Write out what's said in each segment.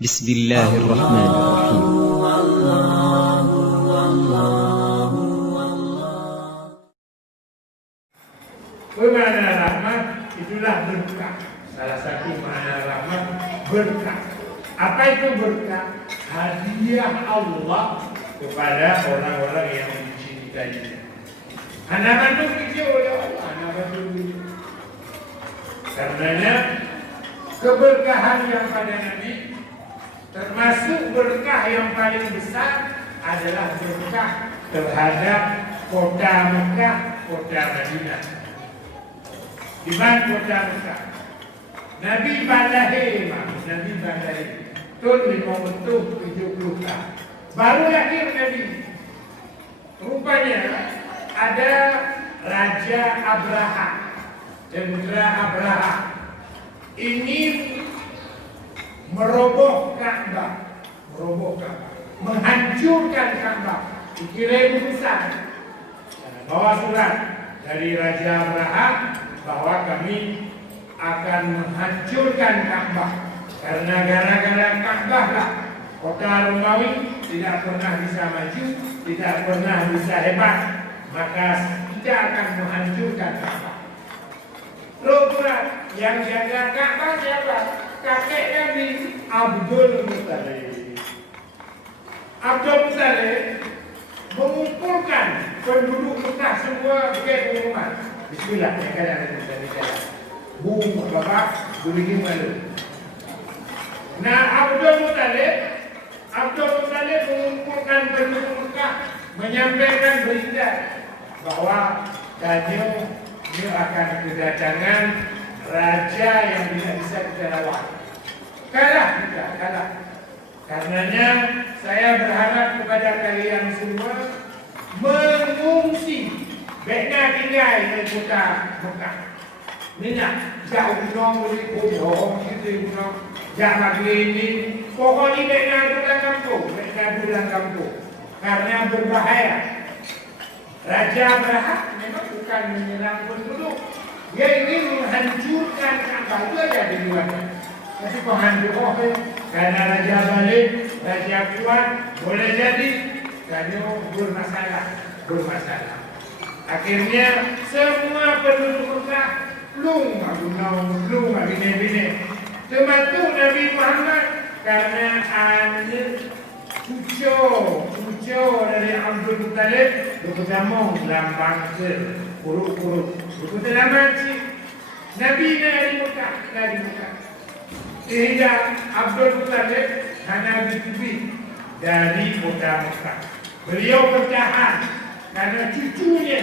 بسم الله الرحمن الرحيم. Makna rahmat itulah berkah. Salah satu makna rahmat berkah. Apa itu berkah? Hadiah Allah kepada orang-orang yang mencintainya. Anak bantu kerja oleh Allah, anak bantu kerja. Karenanya keberkahan yang pada Nabi, termasuk berkah yang paling besar adalah berkah terhadap kota Mekah, kota Madinah. Di mana kota Mekah? Nabi balahir, Nabi balahir. Tahun 570 tahun. Baru lahir Nabi. Rupanya ada Raja Abraha, Jendera Abraha. Ini meroboh Ka'bah, menghancurkan Ka'bah. Dikira besar. Bawa surat dari Raja Abraha bahwa kami akan menghancurkan Ka'bah karena gara-gara Ka'bah lah kota Romawi tidak pernah bisa maju, tidak pernah bisa hebat, maka kita akan menghancurkan Ka'bah. Program yang jaga Ka'bah siapa? Kakek Nabi Abdul Muttalib. Abdul Muttalib mengumpulkan penduduk Mekah semua pakai pengumuman. Bismillah, yang kadang-kadang bisa dikata. Bung bapak, begitu malu. Nah, Abdul Muttalib mengumpulkan penduduk Mekah, menyampaikan berita bahwa dia akan kedatangan raja yang tidak bisa kita lawan. Kalah. Karenanya saya berharap kepada kalian semua mengungsi. Baiknya tinggal di kota Mekah. Minyak jauh gunung boleh bodoh gitu gunung. Jangan ini. Pokoknya baiknya pulang kampung. Karena berbahaya. Raja Abraha memang bukan menyerang penduduk. Dia ingin menghancurkan Ka'bah itu aja di luarnya. Tapi penghancur karena raja balik, raja kuat, boleh jadi karena bermasalah. Akhirnya semua penduduk Mekah lung bine. Termasuk Nabi Muhammad karena anak cucu dari Abdul Muttalib bertemu dalam bangsa kuruk. Begitu lama sih Nabi dari Mekah. Sehingga Abdul Muttalib hanya ditibih dari kota Mekah. Beliau bertahan karena cucunya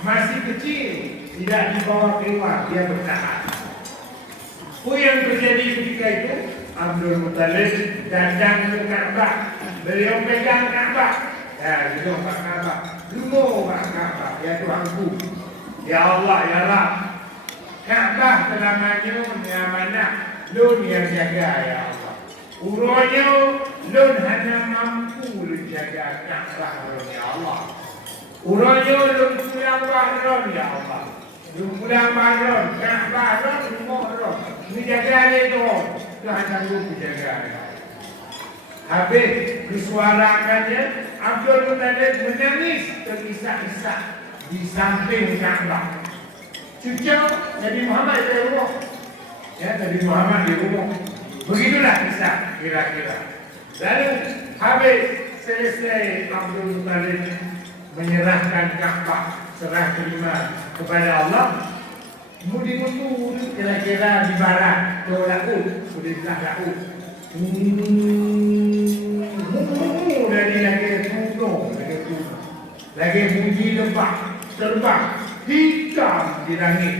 masih kecil, tidak dibawa keluar, dia bertahan. Apa yang terjadi ketika itu? Abdul Muttalib datang ke Ka'bah. Beliau pegang Ka'bah. Ya, beliau Pak Ka'bah. Dulu Pak Ka'bah, ya Tuhanku. Ya Allah, ya Rab. Ka'bah telah maju mengamanah. Lun yang jaga, ya Allah. Urutnya, lun hanya mampu menjaga Ka'bah, ya Allah. Urutnya, lun pulang bahron, ya Allah. Lun pulang bahron, Ka'bah, rumah ron. Menjaga itu. Tuhan sanggup menjaga. Habis disuarakannya, Abdul Muttalib menangis terisak-isak di samping Ka'bah. Cucu Nabi Muhammad di rumah. Ya, Nabi Muhammad di rumah. Begitulah kisah kira-kira. Lalu habis selesai Abdul Muttalib menyerahkan Ka'bah, serah terima kepada Allah. Mudi-mutu kira-kira di barat laut, sudah laut. Dari lagi tutup, lagi bunyi lebah, terbang, hitam di langit.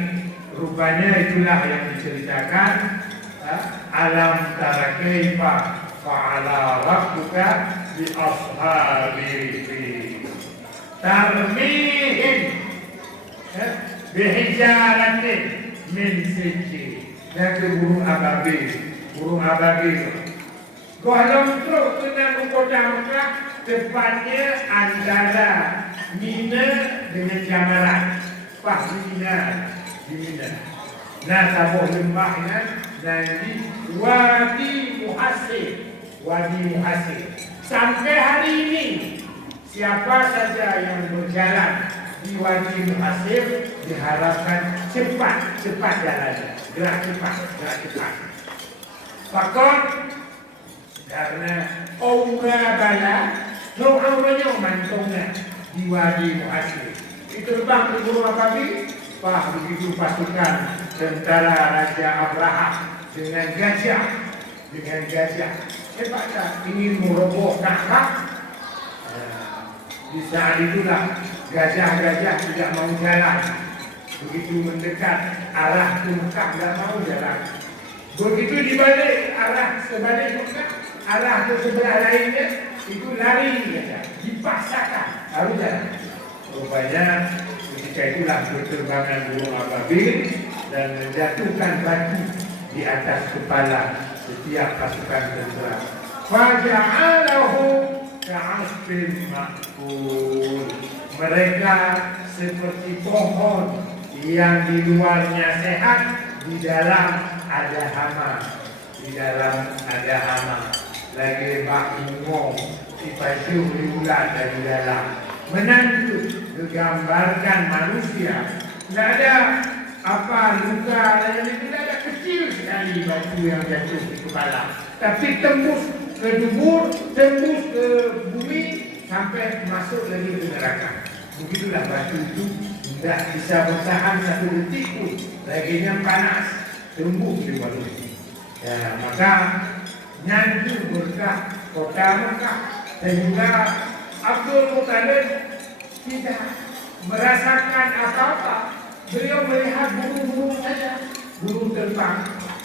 Rupanya itulah yang diceritakan alam tara kaifa fa'ala rabbuka bi ashabil fil tarmihim bihijaratin min sijil. Dan burung ababil. Kalau terus kena kota Mekah, tepatnya antara Mina dengan Jamarat. Mina di Mina. Nah, tabuh lembahnya nanti Wadi Muhasir. Wadi Muhasir. Sampai hari ini, siapa saja yang berjalan di Wadi Muhasir diharapkan cepat jalannya. Gerak cepat. Fakon karena aura bala, auranya mantungnya di Wadi Muhasir. Itu terbang ke Gunung Apabi, begitu pasukan tentara Raja Abraham dengan gajah. Hebatlah ingin meroboh Ka'bah. Di saat itulah gajah-gajah tidak mau jalan. Begitu mendekat arah ke Mekah tidak mau jalan. Begitu dibalik arah sebalik Mekah, arah ke sebelah lainnya itu lari gajah, dipaksakan harus jalan. Rupanya ketika itulah berterbangan burung ababil dan menjatuhkan batu di atas kepala setiap pasukan tentara. Faja'alahu ka'asfin ma'kul. Mereka seperti pohon yang di luarnya sehat, di dalam ada hama. Lagi bakimo dipasyuh diulat dari dalam. Menantu menggambarkan manusia. Tidak ada luka dan tidak ada kecil sekali batu yang jatuh di kepala. Tapi tembus ke dubur, tembus ke bumi sampai masuk lagi ke neraka. Begitulah batu itu tidak bisa bertahan satu detik pun. Laginya panas, tembus di manusia. Ya, maka nyantu berkah kota Mekah dan juga Abdul Muttalib tidak merasakan apa-apa. Beliau melihat burung-burung saja, burung terbang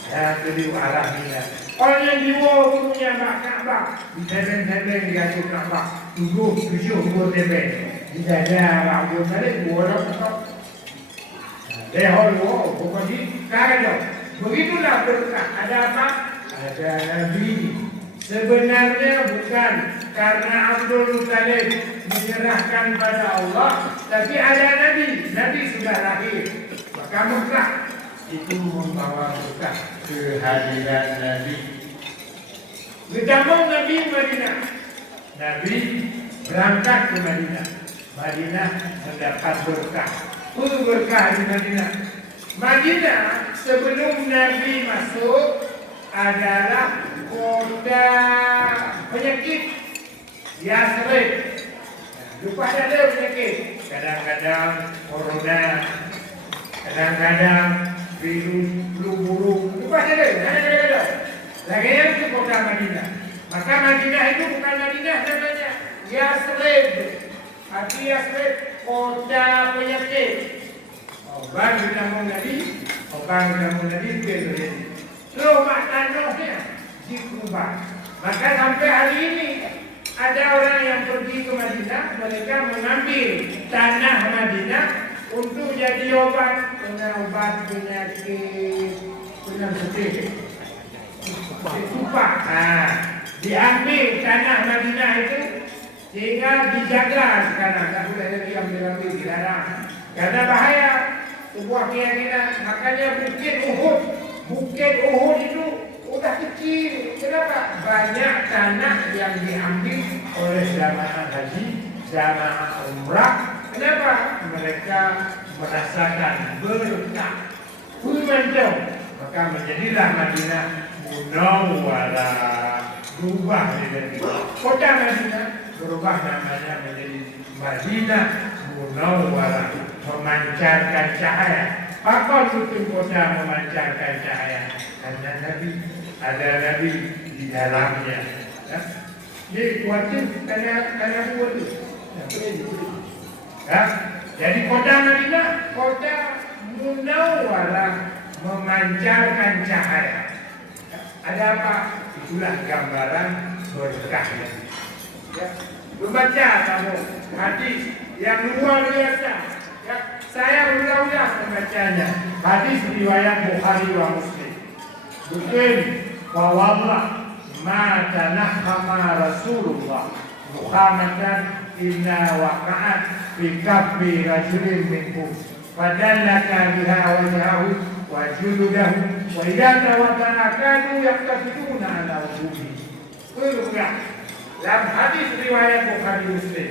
dan beliau alaminya. Orang yang dibawa burungnya Ka'bah, di tebeng-tebeng di atas Ka'bah, 7 buah tebeng. Di dada Abdul Muttalib, buah orang. Lehol pokoknya kaya. Begitulah berkah. Ada apa? Ada Nabi. Sebenarnya bukan karena Abdul Muttalib menyerahkan pada Allah, tapi ada Nabi. Nabi sudah lahir. Maka Mekah itu membawa berkah kehadiran Nabi. Bertambah Nabi Madinah. Nabi berangkat ke Madinah. Madinah mendapat berkah. Berkah di Madinah. Madinah sebelum Nabi masuk adalah kota penyakit. Yasrib. Lupa ada penyakit. Kadang-kadang corona, kadang-kadang virus flu burung. Lupa ada. Lagi itu kota Madinah. Maka Madinah itu bukan Madinah namanya. Yasrib. Arti Yasrib kota penyakit. Orang dinamakan Nabi Bedrin. Rumah tanahnya diubah. Maka sampai hari ini ada orang yang pergi ke Madinah, mereka mengambil tanah Madinah untuk jadi obat penyakit tupak. Diambil tanah Madinah itu sehingga dijaga sekarang. Tak boleh lagi ambil dilarang karena bahaya. Sebuah keyakinan. Makanya Bukit Uhud itu udah kecil. Kenapa? Banyak tanah yang diambil oleh jamaah haji, jamaah umrah. Kenapa? Mereka merasakan berkah. Bermacam. Maka menjadilah Madinah Munawwarah. Berubah menjadi kota Madinah, berubah namanya menjadi Madinah Munawwarah, memancarkan cahaya. Apa itu kota memancarkan cahaya? Karena Nabi, ada Nabi di dalamnya. Jadi kuatir karena buat itu. Jadi kota Madinah, kota Munawwarah, memancarkan cahaya. Ada apa? Itulah gambaran berkahnya. Ya. Membaca kamu hadis yang luar biasa. Ya. Saya berulang-ulang membacanya. Hadis riwayat Bukhari wa Muslim. Betul bahwa Allah ma tanahama Rasulullah Muhammadan inna waqa'at fi kaffi rajulin minkum fadallaka biha wajhahu wajududahu wa idza tawadda'a kanu yaqtafiduna ala wujuhi. Berubah. Dalam hadis riwayat Bukhari Muslim,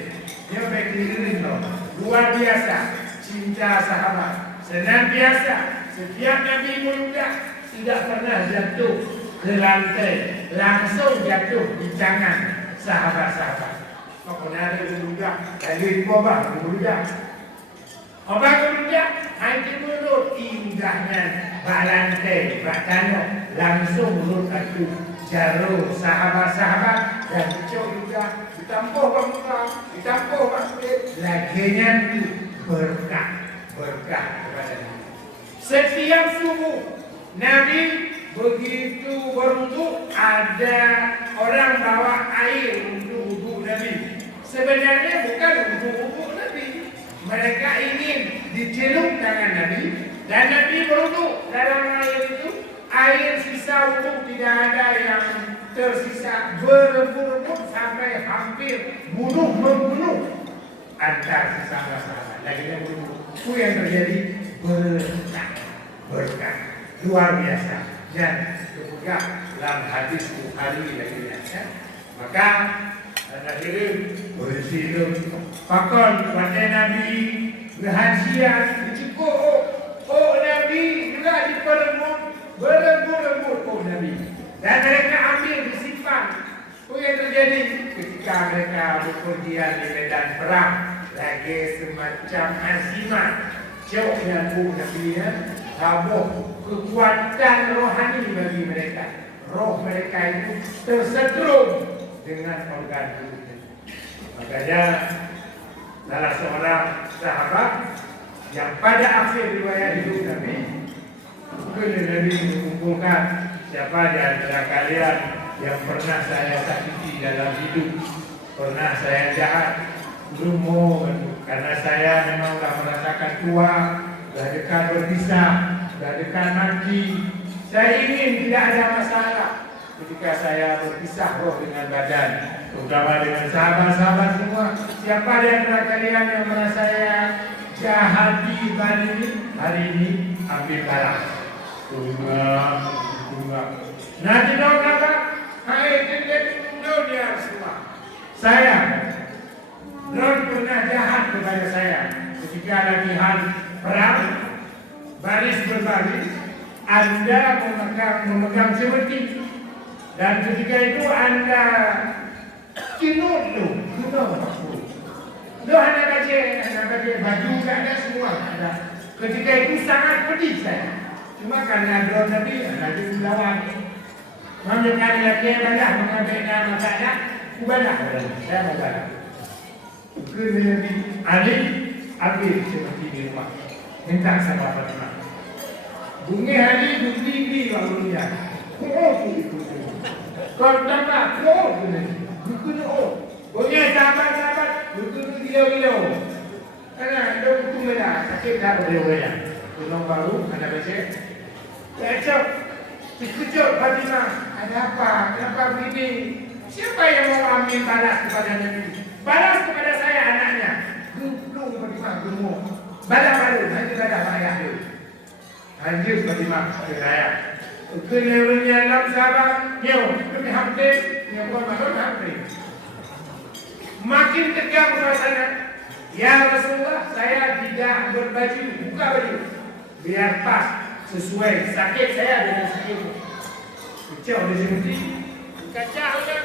dia berkaitan luar biasa cinta sahabat. Senantiasa setiap Nabi mulia tidak pernah jatuh ke lantai, langsung jatuh di tangan sahabat-sahabat. Maka ada juga dari wabah mulia. Wabah mulia hanya menurut indahnya balantai, batano langsung menurut itu jarum sahabat-sahabat dan kecil juga ditampuh bangsa, ditampuh bangsa. Laginya itu berkah kepada Nabi. Setiap subuh Nabi begitu berwudu, ada orang bawa air untuk wudu Nabi. Sebenarnya bukan untuk wudu Nabi. Mereka ingin dicelup tangan Nabi dan Nabi berwudu. Dalam air itu, air sisa wudu tidak ada yang tersisa, berebut sampai hampir membunuh antar sesama sahabat. Lagi berwudu. Itu yang terjadi berkah luar biasa dan juga dalam hadis Bukhari lagi ya. Maka hadirin bersih pakon pada Nabi berhasiat cukup Nabi juga berembut Nabi dan mereka ambil disimpan. Itu yang terjadi ketika mereka bepergian di medan perang lagi semacam azimah jauh yang Nabi ya. Tabuh kekuatan rohani bagi mereka. Roh mereka itu tersetrum dengan organ tubuh. Makanya salah seorang sahabat yang pada akhir riwayat hidup Nabi mengumpulkan siapa di antara kalian yang pernah saya sakiti dalam hidup, pernah saya jahat, belum karena saya memang telah merasakan tua. Dah dekat berpisah, dah dekat mati. Saya ingin tidak ada masalah ketika saya berpisah roh dengan badan, terutama dengan sahabat-sahabat semua. Siapa di antara kalian yang merasa saya jahati hari ini ambil balas. Tunggu. Nanti dong apa? Hai dunia semua. Saya non pernah jahat kepada saya ketika latihan perang, baris berbaris, Anda memegang seperti dan ketika itu Anda kinut lu anda baca baju tak ada semua ada. Ketika itu sangat pedih saya, cuma karena doa Nabi Nabi lawan mengenai lagi banyak mengambil nama saya kubalah saya membalah kemudian Nabi ambil seperti di rumah. Minta sama Fatimah. Bunyi hari bukti lalu dia. Kau tak bunyi sahabat buku gila. Karena ada buku merah sakit tak boleh. Tolong baru anda baca. Baca. Dikejut Fatimah. Ada apa? Kenapa begini? Siapa yang mau ambil balas kepada Nabi? Balas kepada saya anaknya. Belum Fatimah gemuk. Balas baru, nanti balas ayah dia. Lanjut Fatimah ke saya. Kenalnya dalam sahabat, kami hampir, hampir. Makin tegang suasana. Ya Rasulullah, saya tidak berbaju, buka baju. Biar pas, sesuai sakit saya dengan sakit. Kacau dia seperti, kacau kan.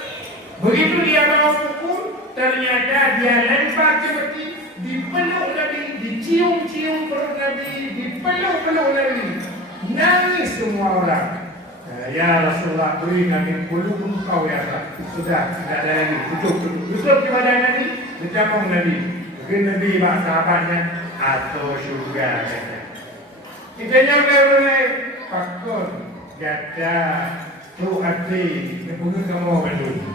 Begitu dia mau pukul, ternyata dia lempar seperti dipeluk Nabi, dicium-cium perut Nabi, dipeluk-peluk Nabi. Nangis semua orang. Ya Rasulullah, beri Nabi peluk engkau ya Allah. Sudah, tidak ada lagi. Tutup kepada Nabi, bercakap Nabi. Mungkin Nabi sahabatnya atau syurga kata. Kita nyampe mulai pakun, kata tu hati, kepungan kamu berdua.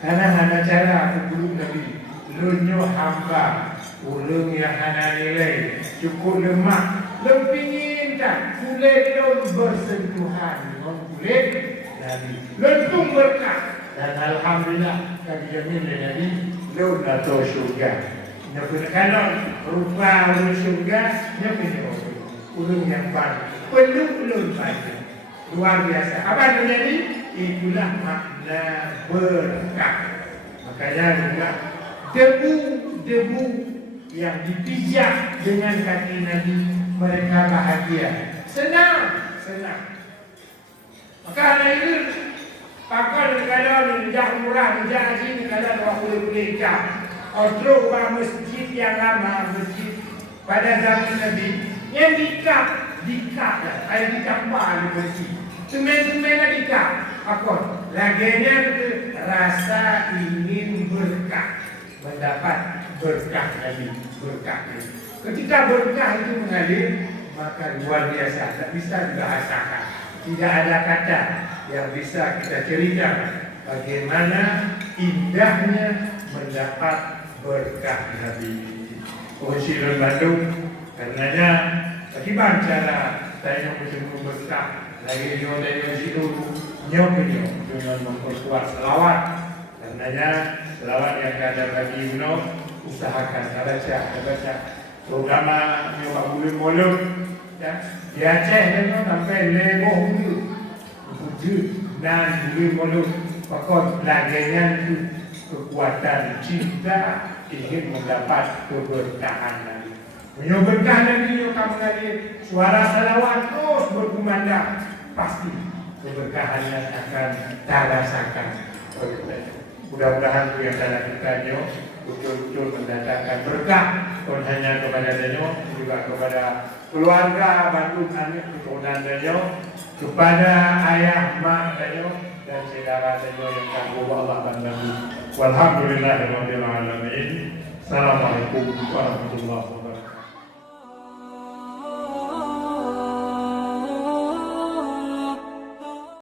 Karena ada cara aku peluk Nabi. Lunyo hamba ulung yang hana nilai cukup lemak lempingin tak kulit lom bersentuhan dengan kulit Nabi lentung berkah dan alhamdulillah kami jamin Nabi lom atau syurga. Kalau rupa ulung syurga, dia punya ulung yang baru Peluk-peluk saja. Luar biasa. Apa yang terjadi? Itulah makna berkah. Makanya juga debu-debu yang dipijak dengan kaki Nabi, mereka bahagia. Senang. Maka hari ini pakar negara ni jah murah, jah sini negara orang boleh jah. Otro orang masjid yang lama, masjid pada zaman Nabi yang dikat dah. Air dikapal bersih. Semen-semen dikat. Apa? Laginya itu rasa ingin berkah, mendapat berkah Nabi, berkah Nabi. Ketika berkah itu mengalir, maka luar biasa, tak bisa dibahasakan. Tidak ada kata yang bisa kita ceritakan bagaimana indahnya mendapat berkah Nabi. Penghasilan Bandung, karenanya bagaimana cara saya bertemu berkah lagi dari situ nyoknya dengan memperkuat selawat. Karenanya selawat yang ada bagi Yuno usahakan baca. Terutama nyoba mulut ya. Di Aceh dengan sampai leboh itu dan mulut pokok laginya itu kekuatan cinta ingin mendapat keberkahan Nabi. Berkah Nabi yang kamu tadi suara salawat terus berkumandang, pasti keberkahannya akan dirasakan. Mudah-mudahan yang dalam kita betul-betul mendatangkan berkah, bukan hanya kepada Danyo, juga kepada keluarga, bantu anak keturunan Danyo, kepada ayah, mak Danyo, dan saudara Danyo yang kagum Allah dan Nabi. Walhamdulillahirabbil alamin. Assalamualaikum warahmatullahi wabarakatuh.